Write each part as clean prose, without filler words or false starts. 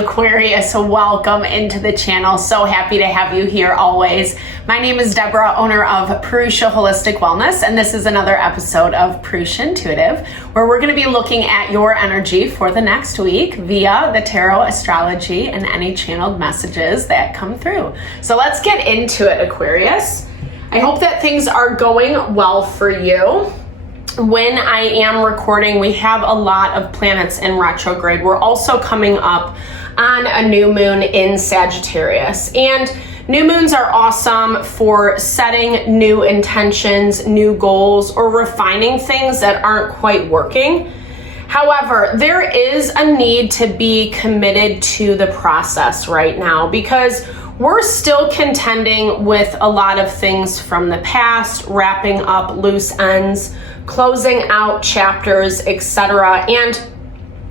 Aquarius, welcome into the channel. So happy to have you here always. My name is Deborah, owner of Purusha Holistic Wellness, and this is another episode of Purusha Intuitive, where we're going to be looking at your energy for the next week via the tarot, astrology, and any channeled messages that come through. So let's get into it, Aquarius. I hope that things are going well for you. When I am recording, we have a lot of planets in retrograde. We're also coming up on a new moon in Sagittarius, and new moons are awesome for setting new intentions, new goals, or refining things that aren't quite working. However, there is a need to be committed to the process right now because we're still contending with a lot of things from the past, wrapping up loose ends, closing out chapters, etc. And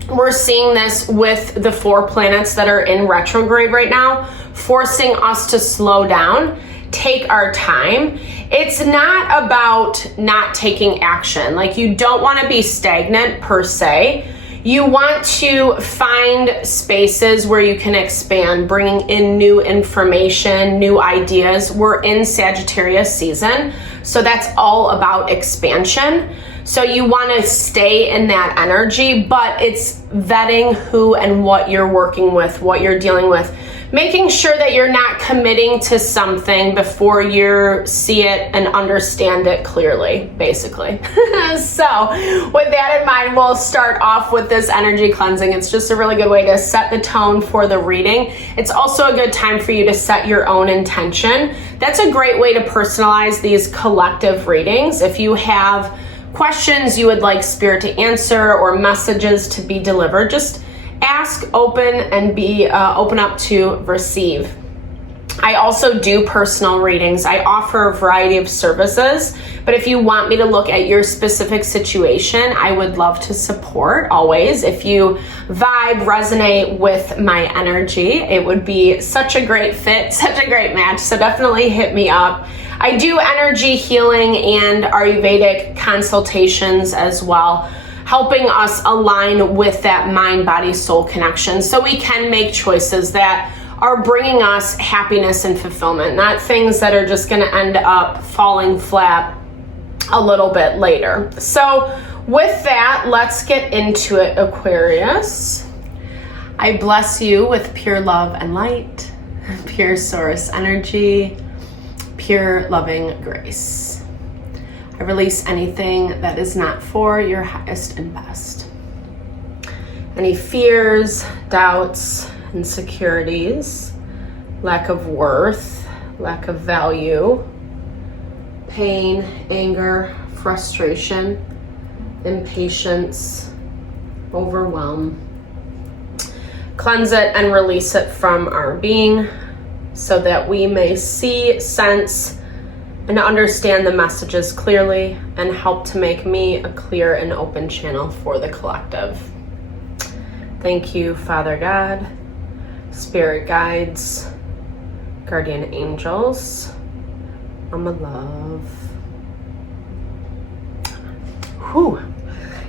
we're seeing this with the 4 planets that are in retrograde right now, forcing us to slow down, take our time. It's not about not taking action. Like, you don't want to be stagnant per se. You want to find spaces where you can expand, bringing in new information, new ideas. We're in Sagittarius season, so that's all about expansion. So you want to stay in that energy, but it's vetting who and what you're working with, what you're dealing with, making sure that you're not committing to something before you see it and understand it clearly, basically. So with that in mind, we'll start off with this energy cleansing. It's just a really good way to set the tone for the reading. It's also a good time for you to set your own intention. That's a great way to personalize these collective readings. If you have questions you would like Spirit to answer or messages to be delivered, just ask, open, and be open up to receive. I also do personal readings. I offer a variety of services, but if you want me to look at your specific situation, I would love to support always. If you vibe, resonate with my energy, it would be such a great fit, such a great match. So definitely hit me up. I do energy healing and Ayurvedic consultations as well, helping us align with that mind, body, soul connection so we can make choices that are bringing us happiness and fulfillment, not things that are just going to end up falling flat a little bit later. So with that, let's get into it, Aquarius. I bless you with pure love and light, pure source energy, pure loving grace. I release anything that is not for your highest and best. Any fears, doubts, insecurities, lack of worth, lack of value, pain, anger, frustration, impatience, overwhelm. Cleanse it and release it from our being so that we may see, sense, and understand the messages clearly and help to make me a clear and open channel for the collective. Thank you, Father God, Spirit guides, guardian angels, Mama Love. Whew.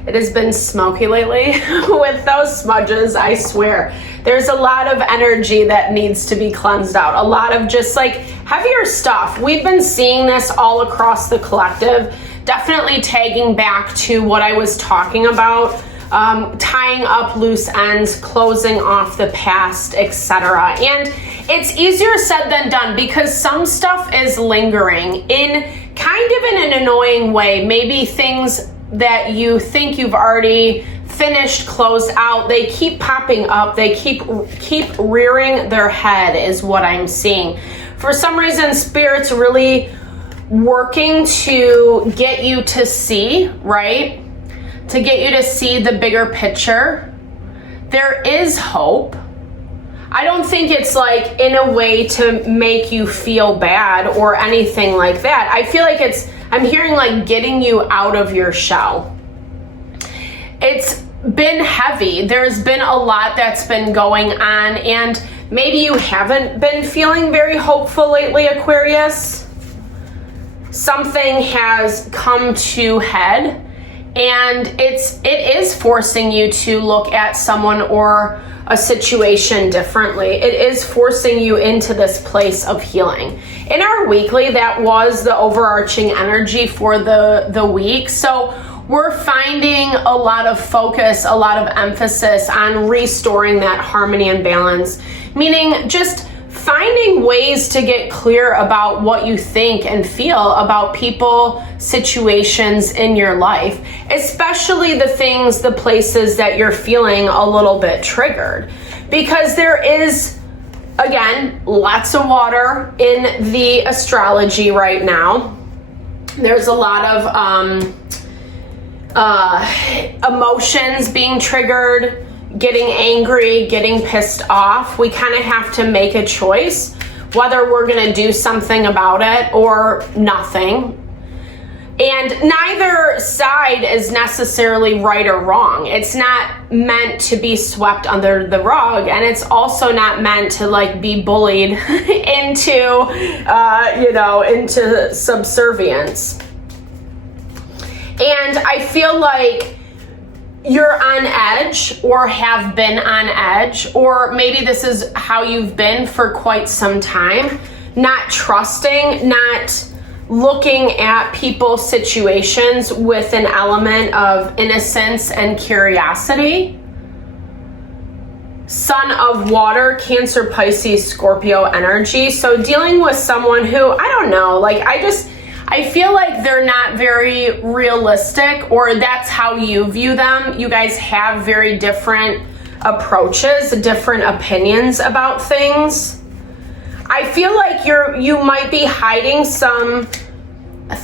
It has been smoky lately with those smudges, I swear. There's a lot of energy that needs to be cleansed out. A lot of just like heavier stuff. We've been seeing this all across the collective. Definitely tagging back to what I was talking about, tying up loose ends, closing off the past, etc. And it's easier said than done because some stuff is lingering in kind of in an annoying way. Maybe things that you think you've already finished, closed out, they keep popping up, they keep rearing their head is what I'm seeing. For some reason, Spirit's really working to get you to see, right? To get you to see the bigger picture. There is hope. I don't think it's like in a way to make you feel bad or anything like that. I feel like I'm hearing like getting you out of your shell. It's been heavy. There's been a lot that's been going on, and maybe you haven't been feeling very hopeful lately, Aquarius. Something has come to head And it is forcing you to look at someone or a situation differently. It is forcing you into this place of healing. In our weekly, that was the overarching energy for the week. So we're finding a lot of focus, a lot of emphasis on restoring that harmony and balance, meaning just finding ways to get clear about what you think and feel about people, situations in your life, especially the things, the places that you're feeling a little bit triggered. Because there is, again, lots of water in the astrology right now. There's a lot of emotions being triggered, getting angry, getting pissed off. We kind of have to make a choice whether we're going to do something about it or nothing. And neither side is necessarily right or wrong. It's not meant to be swept under the rug, and it's also not meant to like be bullied into, into subservience. And I feel like you're on edge or have been on edge, or maybe this is how you've been for quite some time, not trusting, not looking at people's situations with an element of innocence and curiosity. Sun of water, Cancer, Pisces, Scorpio energy. So dealing with someone who, I don't know, I feel like they're not very realistic, or that's how you view them. You guys have very different approaches, different opinions about things. I feel like you might be hiding some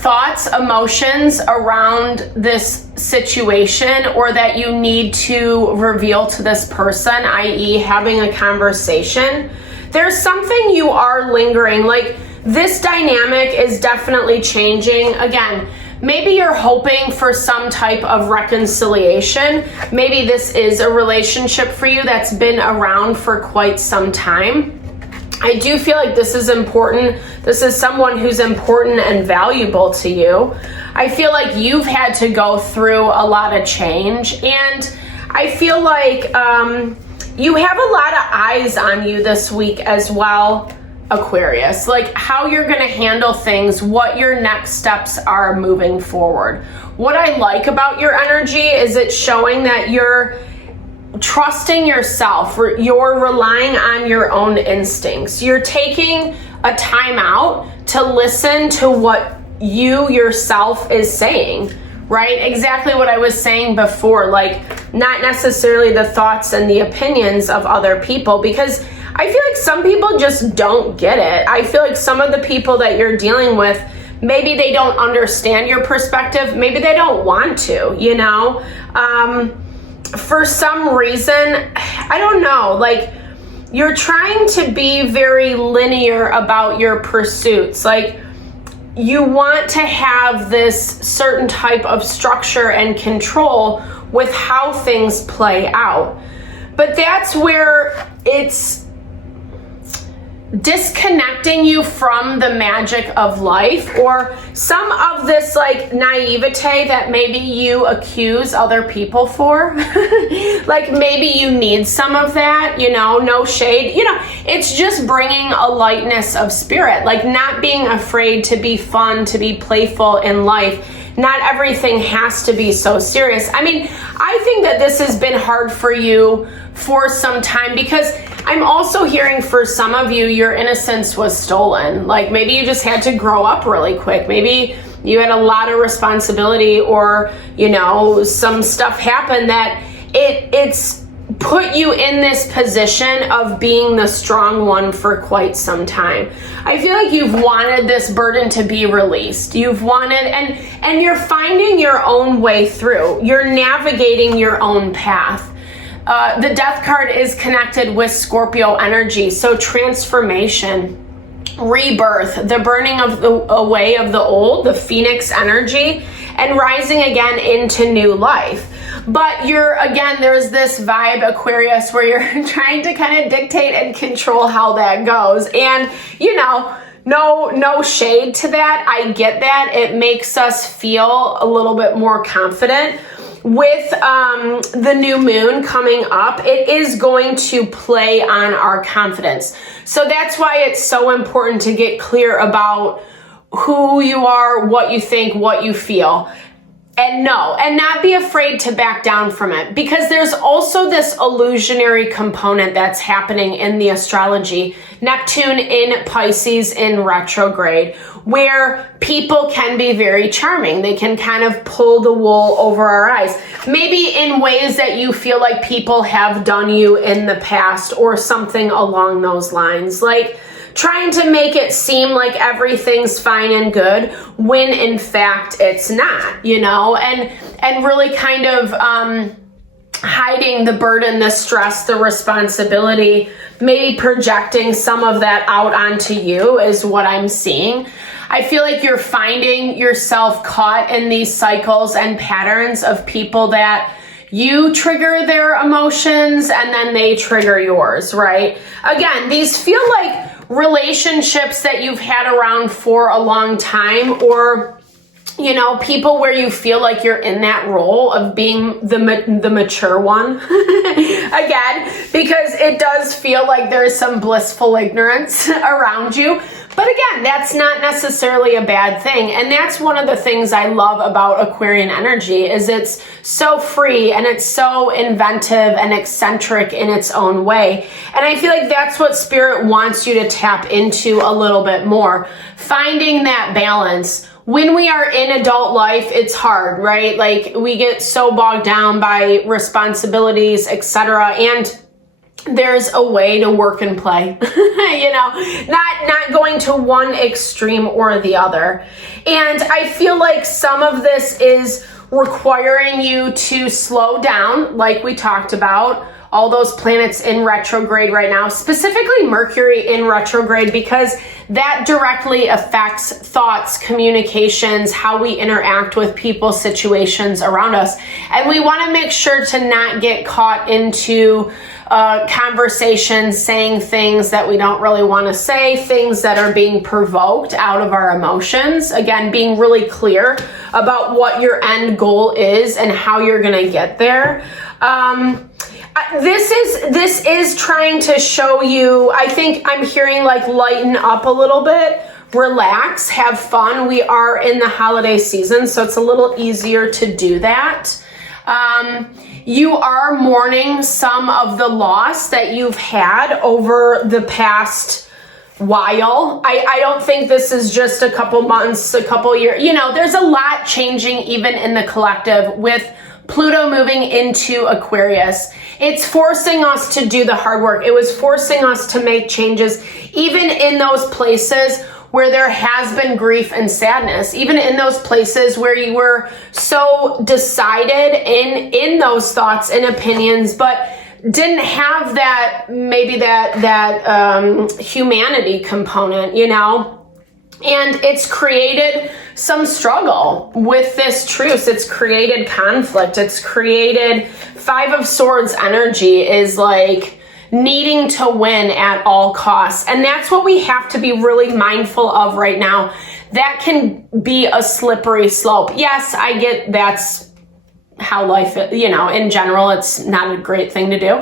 thoughts, emotions around this situation, or that you need to reveal to this person, i.e. having a conversation. There's something you are lingering, like this dynamic is definitely changing. Again, maybe you're hoping for some type of reconciliation. Maybe this is a relationship for you that's been around for quite some time. I do feel like this is important. This is someone who's important and valuable to you. I feel like you've had to go through a lot of change, and I feel like you have a lot of eyes on you this week as well, Aquarius, like how you're going to handle things, what your next steps are moving forward. What I like about your energy is it's showing that you're trusting yourself, you're relying on your own instincts. You're taking a time out to listen to what you yourself is saying, right? Exactly what I was saying before, like not necessarily the thoughts and the opinions of other people, because I feel like some people just don't get it. I feel like some of the people that you're dealing with, maybe they don't understand your perspective. Maybe they don't want to, for some reason, I don't know, like you're trying to be very linear about your pursuits. Like you want to have this certain type of structure and control with how things play out. But that's where it's disconnecting you from the magic of life, or some of this like naivete that maybe you accuse other people for. Like maybe you need some of that, no shade. It's just bringing a lightness of spirit, like not being afraid to be fun, to be playful in life. Not everything has to be so serious. I mean, I think that this has been hard for you for some time, because I'm also hearing for some of you, your innocence was stolen. Like maybe you just had to grow up really quick. Maybe you had a lot of responsibility, or, some stuff happened that it's put you in this position of being the strong one for quite some time. I feel like you've wanted this burden to be released. You've wanted, and you're finding your own way through. You're navigating your own path. The Death card is connected with Scorpio energy. So transformation, rebirth, the burning of away of the old, the Phoenix energy, and rising again into new life. But there's this vibe, Aquarius, where you're trying to kind of dictate and control how that goes. And, no shade to that. I get that. It makes us feel a little bit more confident. With the new moon coming up, it is going to play on our confidence. So that's why it's so important to get clear about who you are, what you think, what you feel. And not be afraid to back down from it, because there's also this illusionary component that's happening in the astrology. Neptune in Pisces in retrograde, where people can be very charming. They can kind of pull the wool over our eyes, maybe in ways that you feel like people have done you in the past or something along those lines. Like trying to make it seem like everything's fine and good when in fact it's not, and really kind of hiding the burden, the stress, the responsibility, maybe projecting some of that out onto you is what I'm seeing. I feel like you're finding yourself caught in these cycles and patterns of people that you trigger their emotions and then they trigger yours, right? Again, these feel like relationships that you've had around for a long time, or people where you feel like you're in that role of being the mature one. Again, because it does feel like there's some blissful ignorance around you. But again, that's not necessarily a bad thing. And that's one of the things I love about Aquarian energy is it's so free and it's so inventive and eccentric in its own way. And I feel like that's what Spirit wants you to tap into a little bit more. Finding that balance. When we are in adult life, it's hard, right? Like we get so bogged down by responsibilities, etc. And there's a way to work and play, not going to one extreme or the other. And I feel like some of this is requiring you to slow down, like we talked about. All those planets in retrograde right now, specifically Mercury in retrograde, because that directly affects thoughts, communications, how we interact with people, situations around us. And we want to make sure to not get caught into conversations, saying things that we don't really want to say, things that are being provoked out of our emotions. Again, being really clear about what your end goal is and how you're going to get there. This is trying to show you, I think I'm hearing like lighten up a little bit, relax, have fun. We are in the holiday season, so it's a little easier to do that. You are mourning some of the loss that you've had over the past while. I don't think this is just a couple months, a couple years. There's a lot changing even in the collective with Pluto moving into Aquarius. It's forcing us to do the hard work. It was forcing us to make changes, even in those places where there has been grief and sadness, even in those places where you were so decided in those thoughts and opinions, but didn't have that, maybe that humanity component, And it's created some struggle with this truce. It's created conflict. It's created Five of Swords energy is like needing to win at all costs. And that's what we have to be really mindful of right now. That can be a slippery slope. Yes, I get that's how life is, in general, it's not a great thing to do.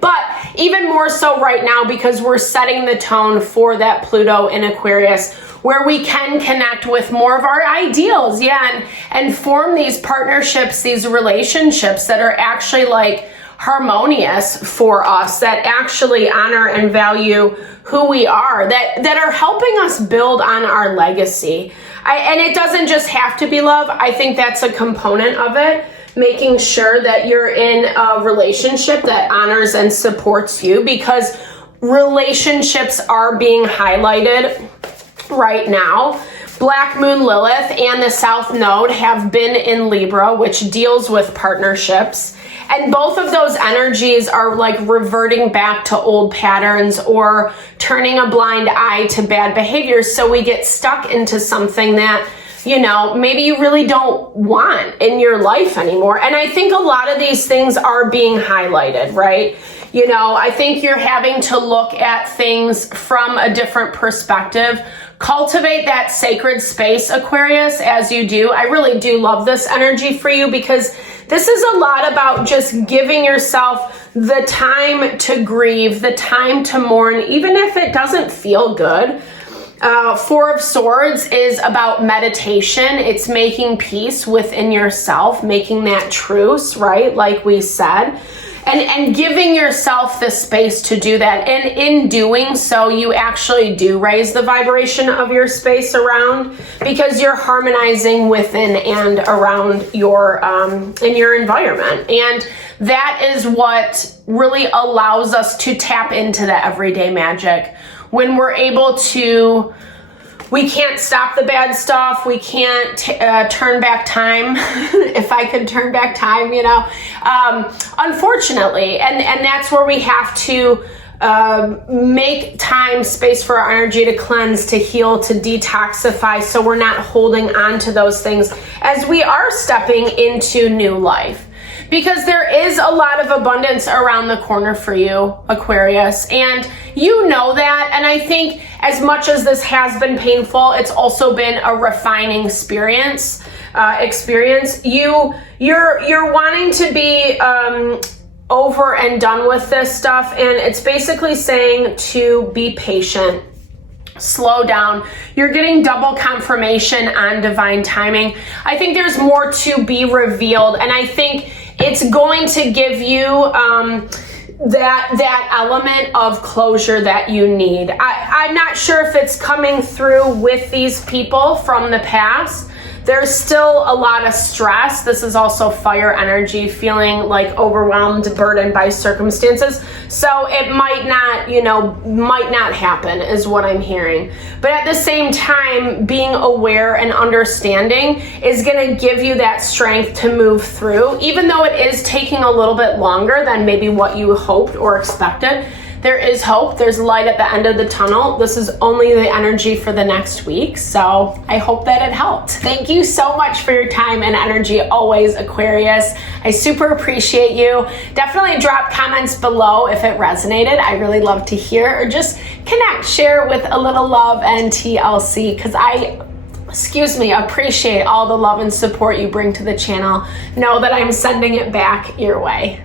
But even more so right now, because we're setting the tone for that Pluto in Aquarius, where we can connect with more of our ideals, and form these partnerships, these relationships that are actually like harmonious for us, that actually honor and value who we are, that are helping us build on our legacy. And it doesn't just have to be love. I think that's a component of it, making sure that you're in a relationship that honors and supports you, because relationships are being highlighted right now. Black Moon Lilith and the South Node have been in Libra, which deals with partnerships. And both of those energies are like reverting back to old patterns or turning a blind eye to bad behaviors. So we get stuck into something that, maybe you really don't want in your life anymore. And I think a lot of these things are being highlighted, right? You know, I think you're having to look at things from a different perspective. Cultivate that sacred space, Aquarius, as you do. I really do love this energy for you because this is a lot about just giving yourself the time to grieve, the time to mourn, even if it doesn't feel good. Four of Swords is about meditation. It's making peace within yourself, making that truce, right? Like we said. And giving yourself the space to do that. And in doing so, you actually do raise the vibration of your space around because you're harmonizing within and around your, in your environment. And that is what really allows us to tap into the everyday magic. When we're able to, we can't stop the bad stuff. We can't turn back time. If I could turn back time, you know, unfortunately, and that's where we have to make time, space for our energy to cleanse, to heal, to detoxify, so we're not holding on to those things as we are stepping into new life. Because there is a lot of abundance around the corner for you, Aquarius, and you know that. And I think as much as this has been painful, it's also been a refining experience. You're wanting to be over and done with this stuff, and it's basically saying to be patient. Slow down. You're getting double confirmation on divine timing. I think there's more to be revealed, and I think it's going to give you that element of closure that you need. I'm not sure if it's coming through with these people from the past. There's still a lot of stress. This is also fire energy, feeling like overwhelmed, burdened by circumstances. So it might not, you know, might not happen is what I'm hearing. But at the same time, being aware and understanding is going to give you that strength to move through, even though it is taking a little bit longer than maybe what you hoped or expected. There is hope. There's light at the end of the tunnel. This is only the energy for the next week. So I hope that it helped. Thank you so much for your time and energy always, Aquarius. I super appreciate you. Definitely drop comments below if it resonated. I really love to hear, or just connect, share with a little love and TLC, because I appreciate all the love and support you bring to the channel. Know that I'm sending it back your way.